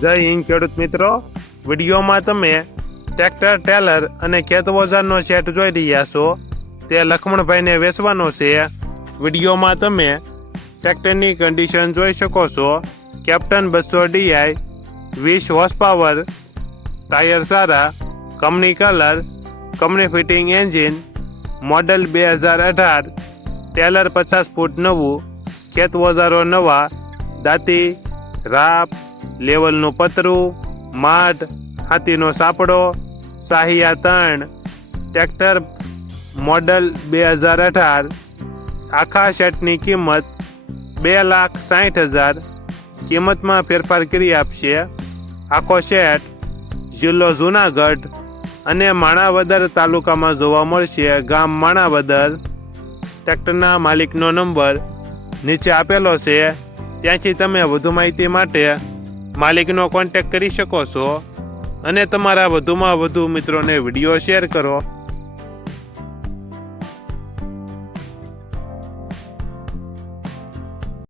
જય હિન્દ, ખેડૂત મિત્રો. વિડીયોમાં તમે ટ્રેક્ટર ટેલર અને ખેત સેટ જોઈ રહ્યા છો. તે લખમણભાઈને વેચવાનો છે. વિડીયોમાં તમે ટ્રેક્ટરની કન્ડિશન જોઈ શકો છો. કેપ્ટન બસો ડીઆઈ, વીસ હોર્સ પાવર ટાયર સારા company colour company fitting engine model બે હજાર અઢાર ટેલર પચાસ ફૂટ નવું, ખેત ઓજારો નવા, દાંતી રાપ, લેવલનું પતરું, માઢ, હાથીનો સાપડો, સાહિયા તણ, ટ્રેક્ટર મોડલ બે હજાર અઢાર, આખા શર્ટની કિંમત બે લાખ સાઠ હજાર, કિંમતમાં ફેરફાર કરી આપશે. આખો સેટ જિલ્લો જુનાગઢ અને માણાવદર તાલુકામાં જોવા મળશે. ગામ માણાવદર. ટ્રેક્ટરના માલિકનો નંબર નીચે આપેલો છે. ત્યાંથી તમે વધુ માહિતી માટે માલિકનો કોન્ટેક્ટ કરી શકો છો અને તમારા વધુમાં વધુ મિત્રોને વીડિયો શેર કરો.